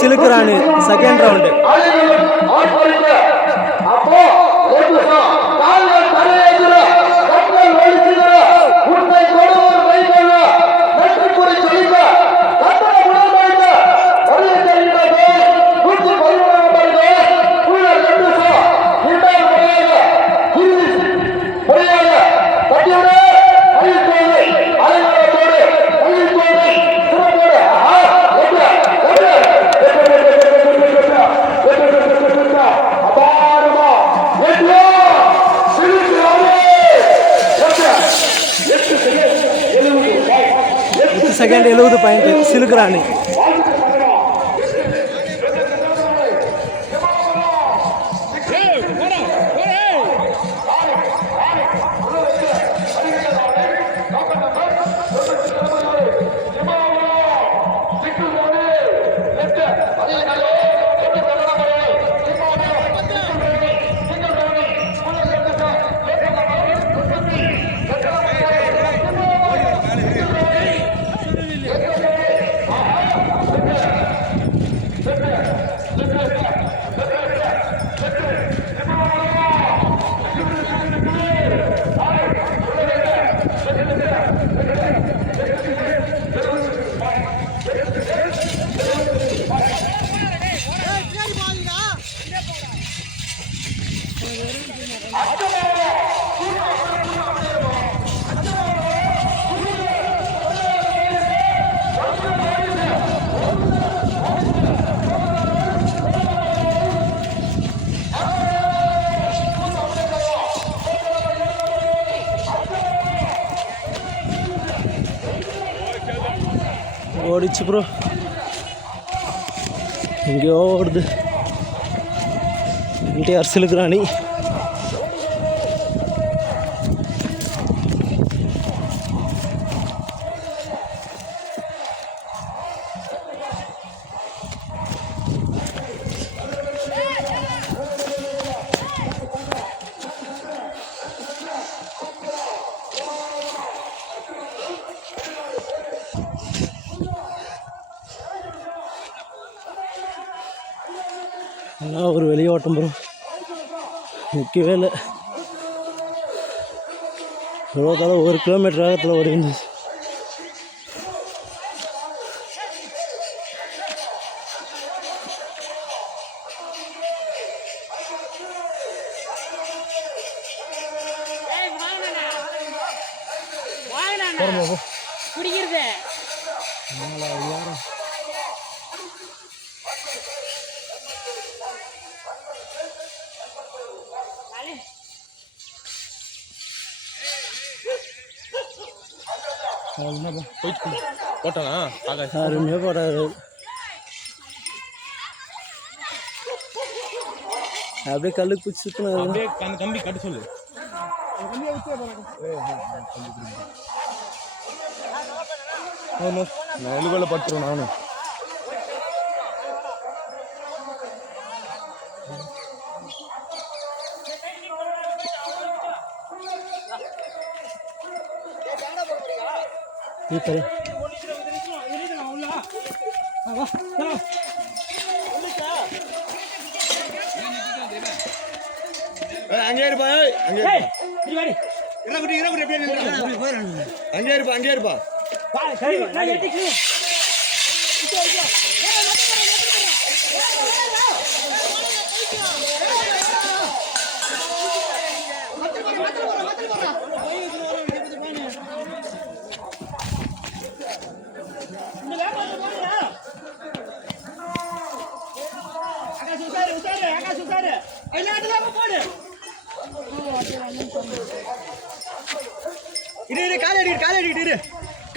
சிலுக்குராணி second round. Second 70 point Silukurani. ஓடிச்சு bro, இங்கே ஓடுது என்டிஆர் சிலுக்குராணி. ஒரு வெளியோட்டம் ப்ரோ, நிற்கவே இல்லை. எவ்வளோ 1 கிலோமீட்டர் வேகத்தில் ஓடி இருந்துச்சு. போட்டானா அருமையாக போட்டாரு. அப்படியே கல்லுக்கு பிடிச்சி சுற்றினாரு. கம்பி கட்டு சொல்லு. நான் எலுகோல படுத்துருவேன் நானும். அங்கே இருப்பா, அங்கே இருப்பா.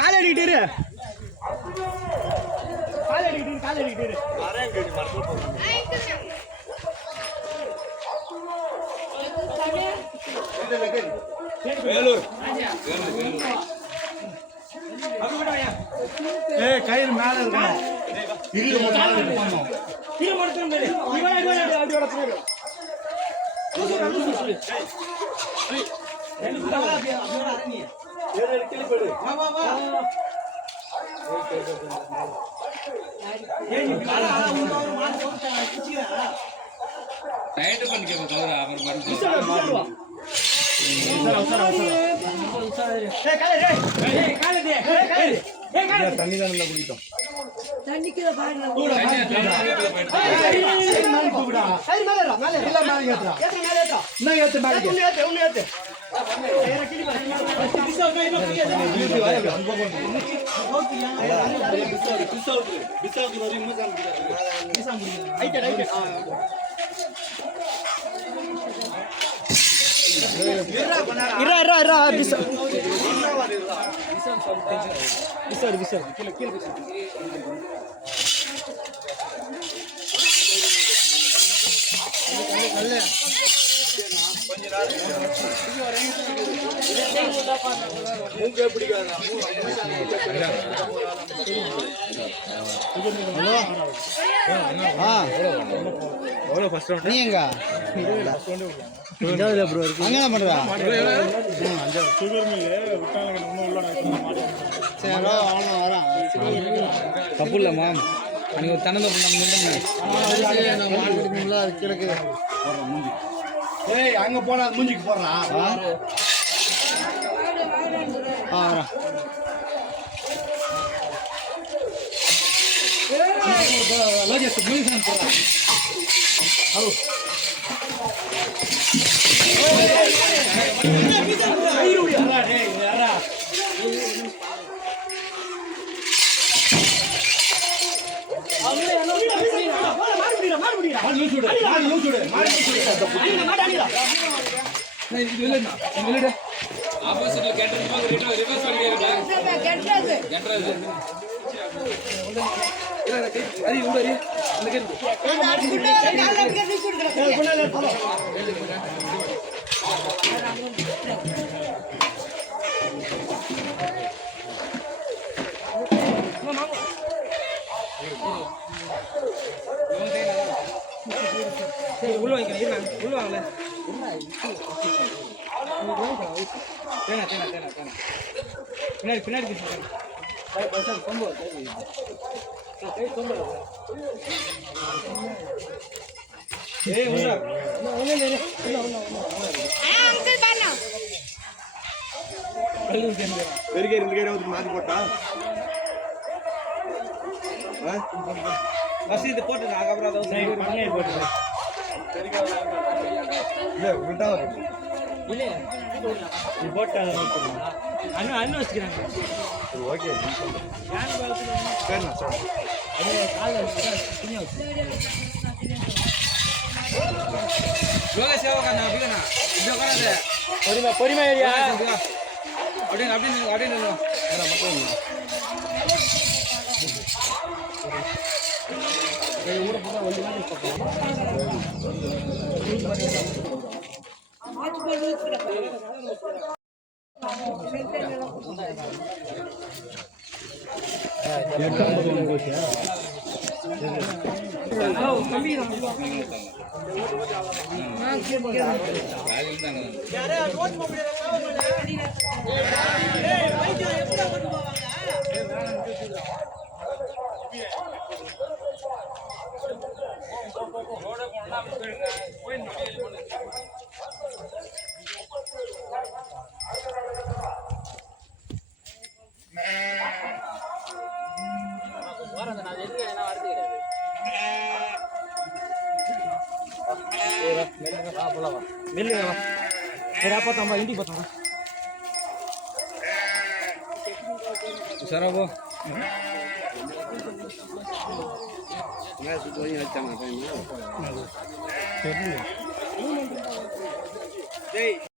காலடிட்டு டயட் பண்ணிக்க கவரா அப்புறம் தண்ணி தான் நல்லா குடித்தோம் நீ எங்க ப்ரோ இருக்கு அங்கே என்ன பண்றா சரி அவனும் வரான் தப்பு இல்லம்மா அன்னைக்கு ஒரு தென்னந்தோப்பு நம்ம அது கிழக்கு ஏய் அங்க போனா மூஞ்சிக்கு போடுறா வரான் ஆப்போசிட்ல கேட்டது ரிவர்ஸ் பண்ணி கேட்டது உள்ள வைக்கிறேன் உள்ள வாங்கல தேனா பின்னாடி பின்னாடி பெருகே ரெண்டு கேட வந்து மாத்தி போட்டா பஸ் இது போட்டு அதுக்கப்புறம் அதை போட்டு இல்ல உள்டா இல்லையா இது போட்டாங்க அண்ணன் அண்ணன் வச்சுக்கிறாங்க சரி ஓகே சரிண்ணா சரி யோகா சேவா கண்ணா அப்படினா இப்படி உட்காராத பொறுமை பொறுமை ஏரியா அப்படின்னு அப்படின்னு அப்படின்னு மெல்லுங்க பார்த்தோம் இண்டி பார்த்தோம் சரபோ வச்சாங்க